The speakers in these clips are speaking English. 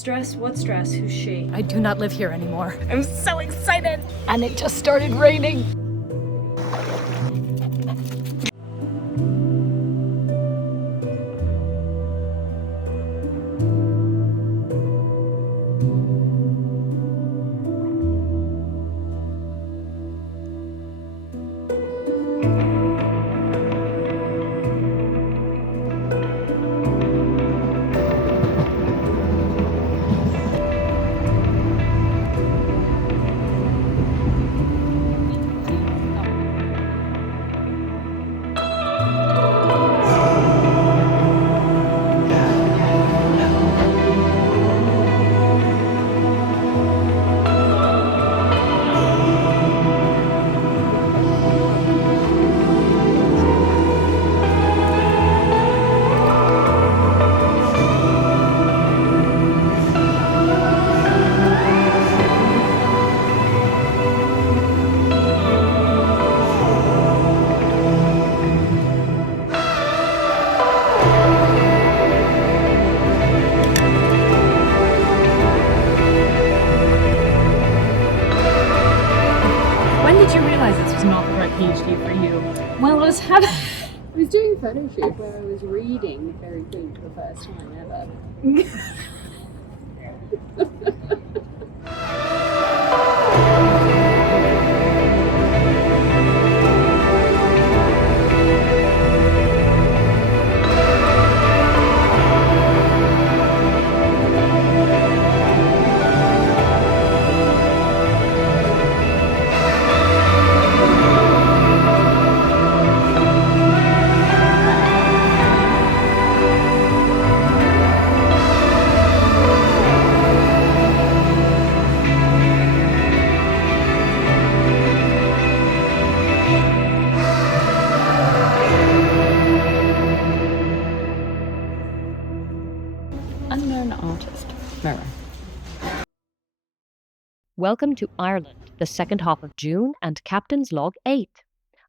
Stress? What stress? Who's she? I do not live here anymore. I'm so excited! And it just started raining. Well, I was doing a photo shoot where I was reading Fairy Queen for the first time ever. Unknown artist, Mirror. Welcome to Ireland, the second half of June and Captain's Log 8.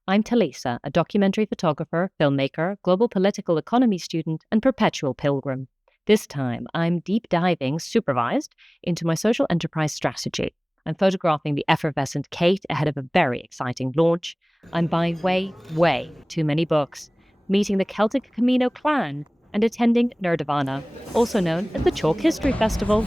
I'm Talissa, a documentary photographer, filmmaker, global political economy student, and perpetual pilgrim. This time, I'm deep diving, supervised, into my social enterprise strategy. I'm photographing the effervescent Cait ahead of a very exciting launch. I'm buying way too many books, meeting the Celtic Camino clan, and attending Nerdavana, also known as the Chalke History Festival.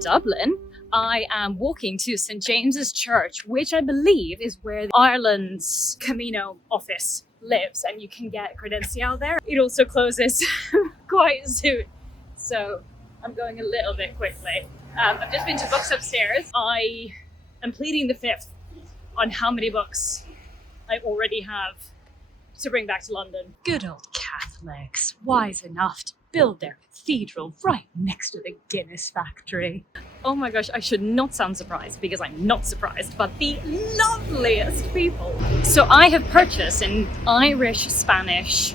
Dublin, I am walking to St James's Church, which I believe is where Ireland's Camino office lives, and you can get credenzial there. It also closes quite soon, so I'm going a little bit quickly. I've just been to books upstairs. I am pleading the fifth on how many books I already have to bring back to London. Good old Catholics, wise enough to build their cathedral right next to the Guinness factory. Oh my gosh, I should not sound surprised because I'm not surprised, but the loveliest people. So I have purchased an Irish-Spanish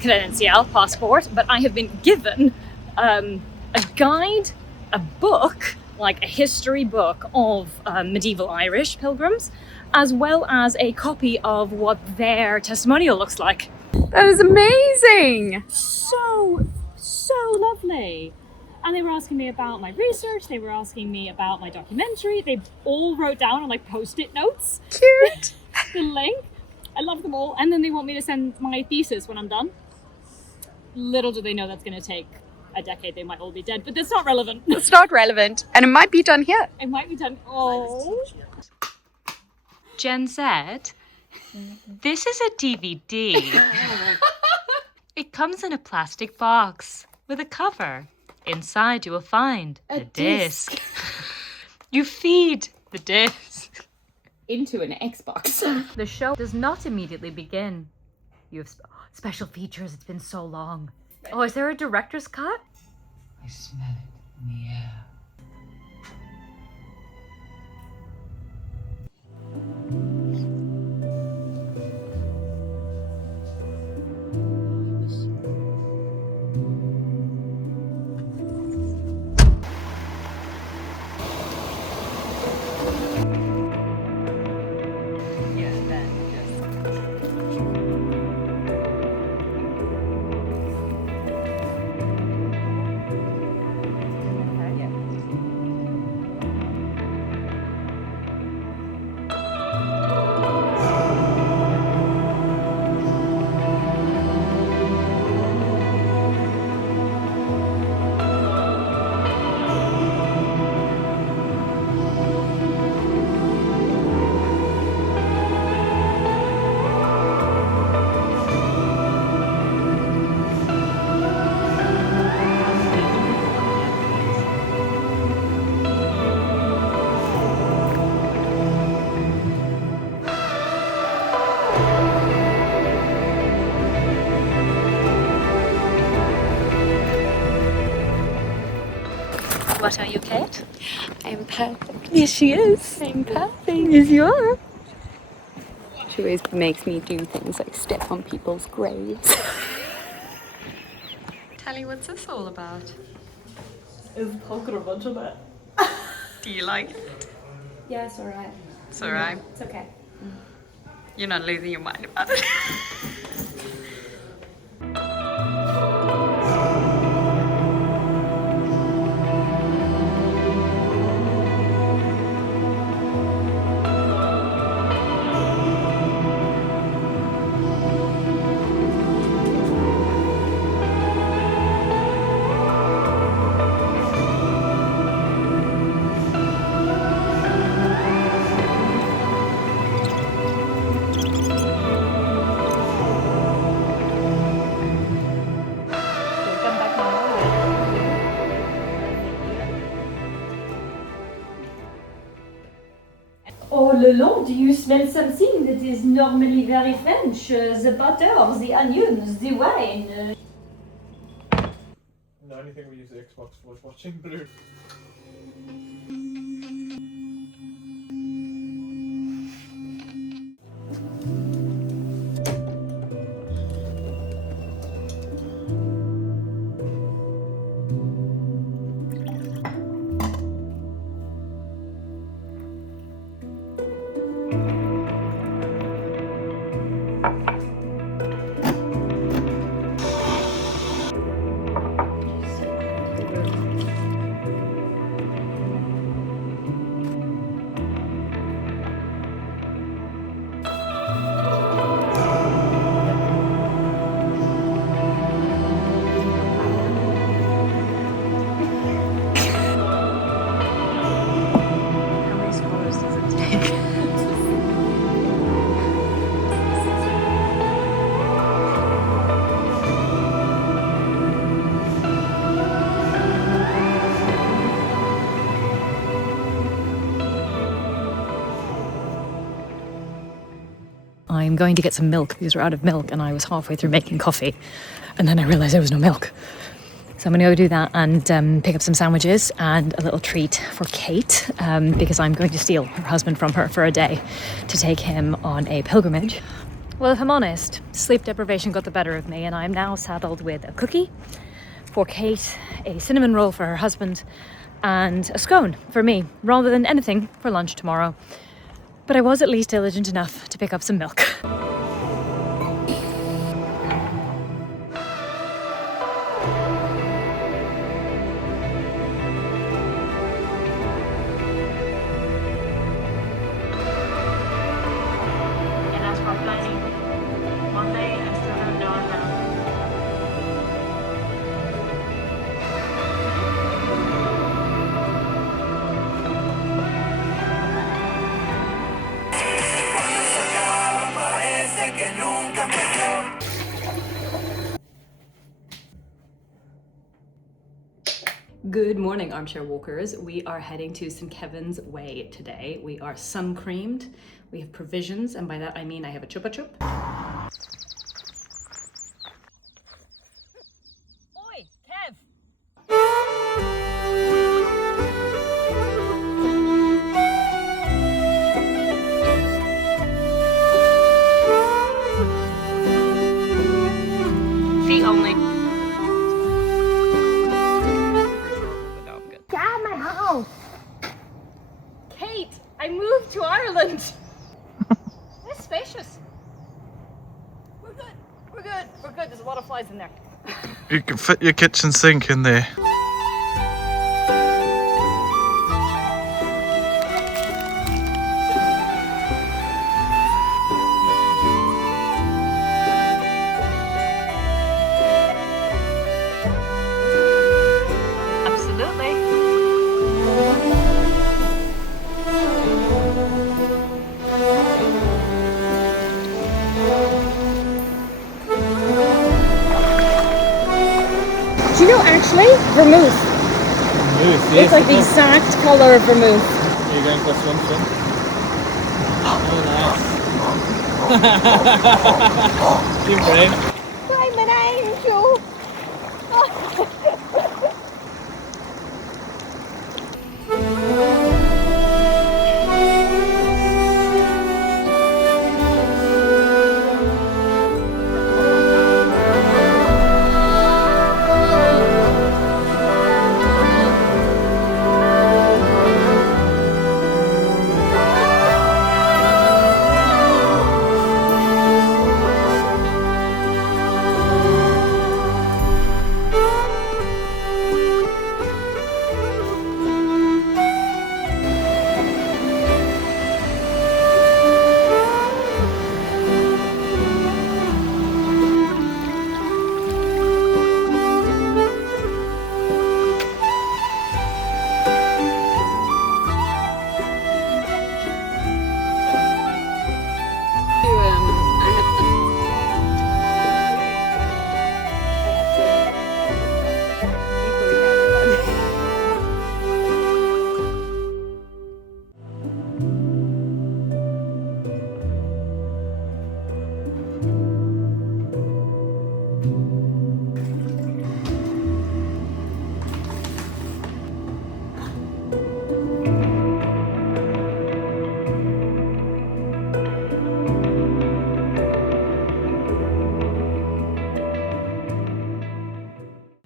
credencial passport, but I have been given a guide, a book, like a history book of medieval Irish pilgrims, as well as a copy of what their testimonial looks like. That is amazing! So lovely. And they were asking me about my research, they were asking me about my documentary, they all wrote down on like post-it notes Cute! the link. I love them all. And then they want me to send my thesis when I'm done. Little do they know that's going to take a decade. They might all be dead, but that's not relevant. It's not relevant, and it might be done here. It might be done. Oh. Jen said, this is a DVD. It comes in a plastic box with a cover. Inside you will find a disc. You feed the disc Into an Xbox. The show does not immediately begin. You have special features. It's been so long. Oh, is there a director's cut? I smell it in the air. What are you, Cait? I'm perfect. Yes, she is. I'm perfect. Yes, you are. She always makes me do things like step on people's graves. Tally, what's this all about? It's pilgrimage. Do you like it? Yeah, it's alright. It's alright. It's okay. You're not losing your mind about it. All along, do you smell something that is normally very French? The butter, the onions, the wine. The only thing we use the Xbox for is watching Blue. I'm going to get some milk because we're out of milk, and I was halfway through making coffee and then I realised there was no milk. So I'm going to go do that and pick up some sandwiches and a little treat for Cait, because I'm going to steal her husband from her for a day to take him on a pilgrimage. Well, if I'm honest, sleep deprivation got the better of me, and I'm now saddled with a cookie for Cait, a cinnamon roll for her husband, and a scone for me, rather than anything for lunch tomorrow. But I was at least diligent enough to pick up some milk. Good morning, armchair walkers. We are heading to St. Kevin's Way today. We are sun creamed, we have provisions, and by that I mean I have a chupa chup. Oi, Kev! Feet only. Cait, I moved to Ireland. It's spacious. We're good. We're good. We're good. There's a lot of flies in there. You can fit your kitchen sink in there. Do you know, actually, vermouth. Vermouth, yes. It's like the exact colour of vermouth. Are you going for a swim? Oh, nice. Keep brave. I'm an angel.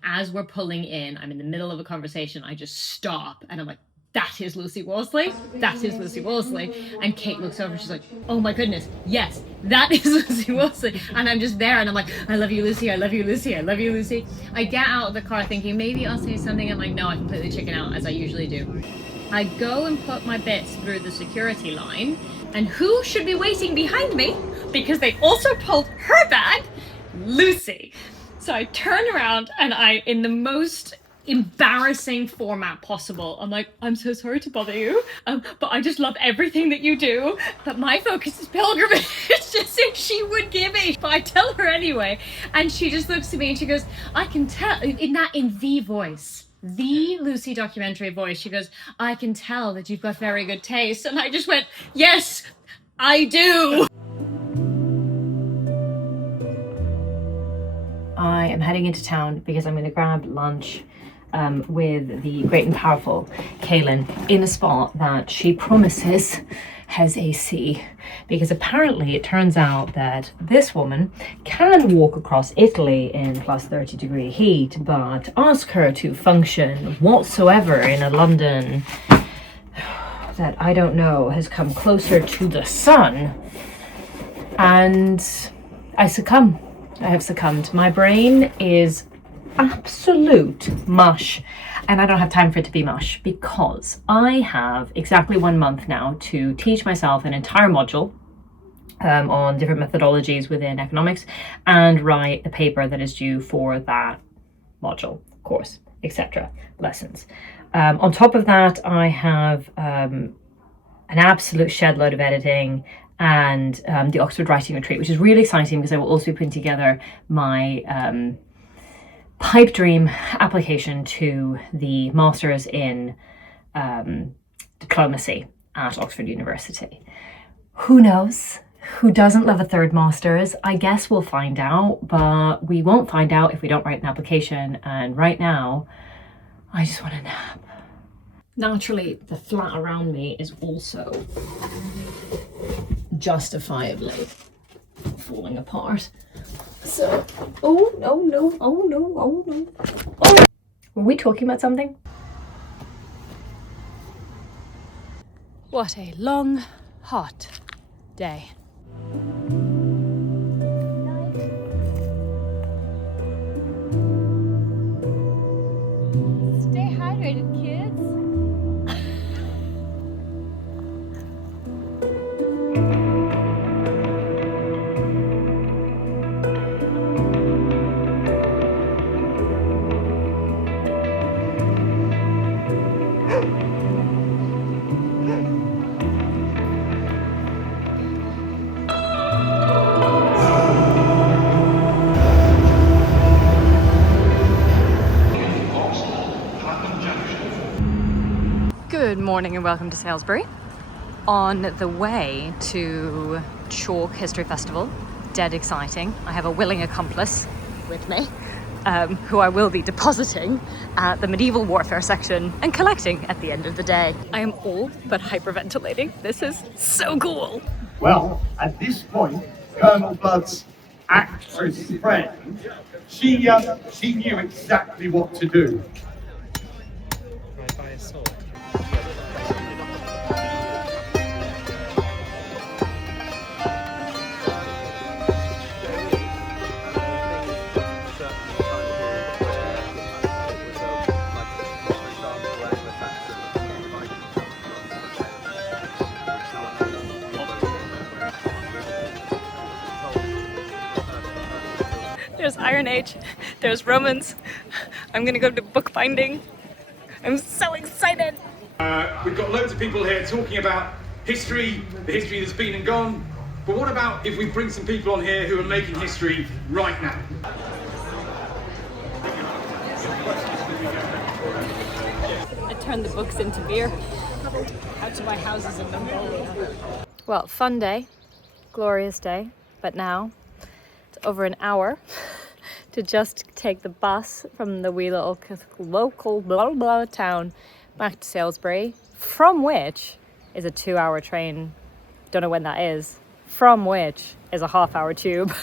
As we're pulling in, I'm in the middle of a conversation, I just stop and I'm like, that is Lucy Wolseley. That is Lucy Wolseley. And Cait looks over and she's like, oh my goodness, yes, that is Lucy Wolseley. And I'm just there and I'm like, I love you, Lucy. I love you, Lucy. I love you, Lucy. I get out of the car thinking maybe I'll say something. I'm like, no, I completely chicken out as I usually do. I go and put my bits through the security line, and who should be waiting behind me? Because they also pulled her bag, Lucy. So I turn around and I, in the most embarrassing format possible, I'm like, I'm so sorry to bother you, but I just love everything that you do, but my focus is pilgrimage. Just if she would give me, but I tell her anyway, and she just looks at me and she goes, I can tell, in the voice, the Lucy documentary voice, she goes, I can tell that you've got very good taste. And I just went, yes, I do. am heading into town because I'm going to grab lunch with the great and powerful Kaylin in a spot that she promises has AC, because apparently it turns out that this woman can walk across Italy in plus 30-degree heat, but ask her to function whatsoever in a London that I don't know has come closer to the sun, and I succumb. I have succumbed. My brain is absolute mush, and I don't have time for it to be mush because I have exactly 1 month now to teach myself an entire module on different methodologies within economics and write the paper that is due for that module, course, etc. lessons. On top of that, I have an absolute shed load of editing and the Oxford Writing Retreat, which is really exciting because I will also be putting together my pipe dream application to the Masters in Diplomacy at Oxford University. Who knows? Who doesn't love a third Masters? I guess we'll find out, but we won't find out if we don't write an application, and right now, I just want a nap. Naturally, the flat around me is also justifiably falling apart. So, oh no. Were we talking about something? What a long, hot day. Stay hydrated, kids. Good morning and welcome to Salisbury. On the way to Chalke History Festival, dead exciting. I have a willing accomplice with me, who I will be depositing at the medieval warfare section and collecting at the end of the day. I am all but hyperventilating. This is so cool. Well, at this point, Colonel Blood's actress friend, she knew exactly what to do. There's Iron Age, there's Romans. I'm gonna go to bookbinding. I'm so excited. We've got loads of people here talking about history, the history that's been and gone. But what about if we bring some people on here who are making history right now? I turned the books into beer. Out to my houses in Mongolia. Well, fun day, glorious day, but now it's over an hour to just take the bus from the wee little local blah blah town back to Salisbury, from which is a 2-hour train, don't know when that is, from which is a half-hour tube.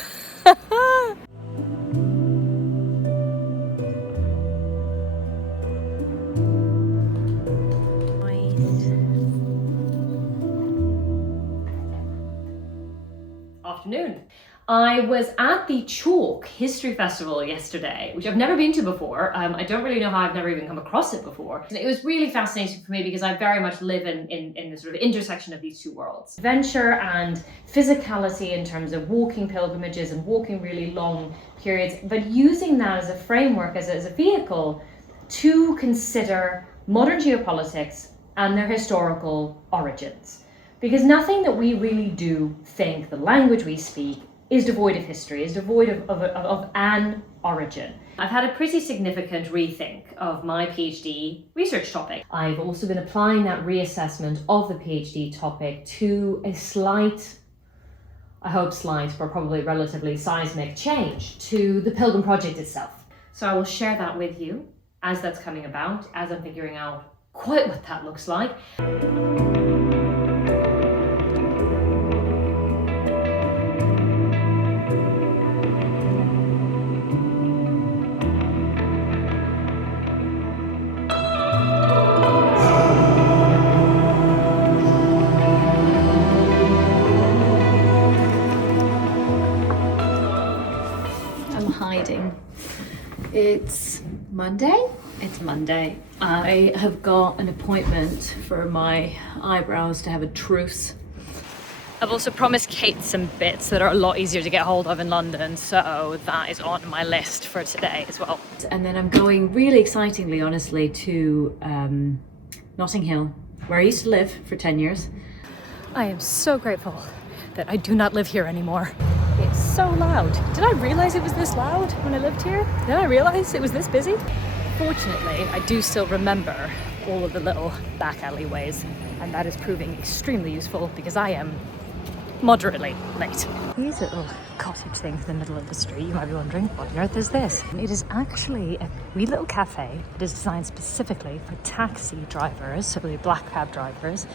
Afternoon. I was at the Chalke History Festival yesterday, which I've never been to before. I don't really know how I've never even come across it before. It was really fascinating for me because I very much live in the sort of intersection of these two worlds. Adventure and physicality in terms of walking pilgrimages and walking really long periods, but using that as a framework, as a vehicle to consider modern geopolitics and their historical origins. Because nothing that we really do think, the language we speak, is devoid of history, is devoid of an origin. I've had a pretty significant rethink of my PhD research topic. I've also been applying that reassessment of the PhD topic to a slight I hope slight but probably relatively seismic change to the Pilgrim project itself. So I will share that with you as that's coming about, as I'm figuring out quite what that looks like. Hiding. It's Monday? It's Monday. I have got an appointment for my eyebrows to have a truce. I've also promised Cait some bits that are a lot easier to get hold of in London, so that is on my list for today as well. And then I'm going, really excitingly, honestly, to Notting Hill, where I used to live for 10 years. I am so grateful that I do not live here anymore. It's so loud. Did I realize it was this loud when I lived here? Did I realize it was this busy? Fortunately, I do still remember all of the little back alleyways, and that is proving extremely useful because I am moderately late. These little cottage things in the middle of the street, you might be wondering, what on earth is this? It is actually a wee little cafe that is designed specifically for taxi drivers, so really black cab drivers,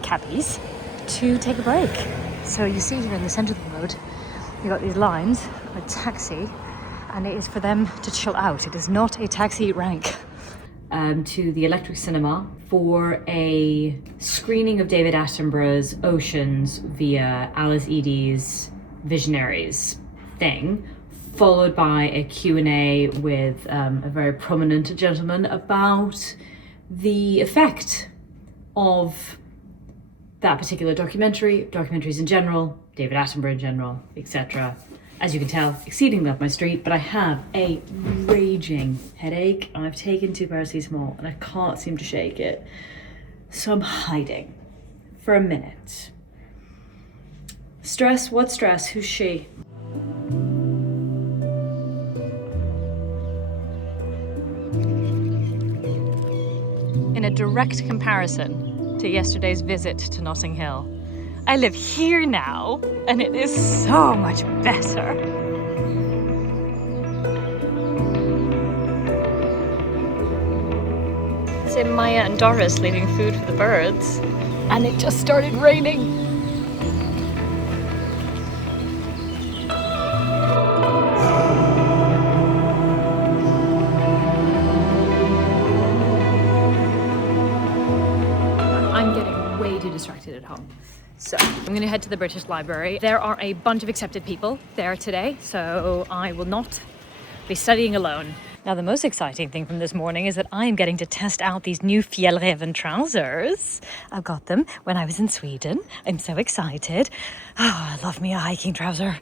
cabbies, to take a break. So you see here in the centre of the road, you've got these lines with taxi, and it is for them to chill out. It is not a taxi rank. To the Electric Cinema for a screening of David Attenborough's Oceans via Alice Eady's Visionaries thing, followed by a Q&A with a very prominent gentleman about the effect of that particular documentary, documentaries in general, David Attenborough in general, etc. As you can tell, exceedingly up my street, but I have a raging headache and I've taken 2 paracetamol and I can't seem to shake it. So I'm hiding for a minute. Stress? What stress? Who's she? In a direct comparison to yesterday's visit to Notting Hill, I live here now, and it is so much better. It's Maya and Doris leaving food for the birds, and it just started raining. I'm getting way too distracted at home. So I'm going to head to the British Library. There are a bunch of accepted people there today, so I will not be studying alone. Now, the most exciting thing from this morning is that I am getting to test out these new Fjällräven trousers. I got them when I was in Sweden. I'm so excited. Oh, I love me a hiking trouser.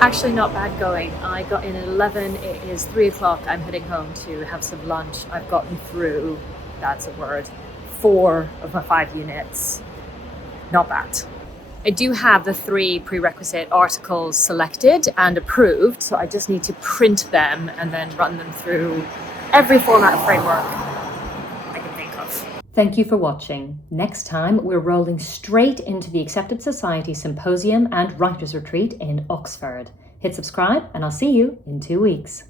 Actually not bad going. I got in at 11, it is 3 o'clock. I'm heading home to have some lunch. I've gotten through, that's a word, 4 of my 5 units. Not bad. I do have the 3 prerequisite articles selected and approved, so I just need to print them and then run them through every format framework I can think of. Thank you for watching. Next time, we're rolling straight into the Accepted Society Symposium and Writers' Retreat in Oxford. Hit subscribe, and I'll see you in 2 weeks.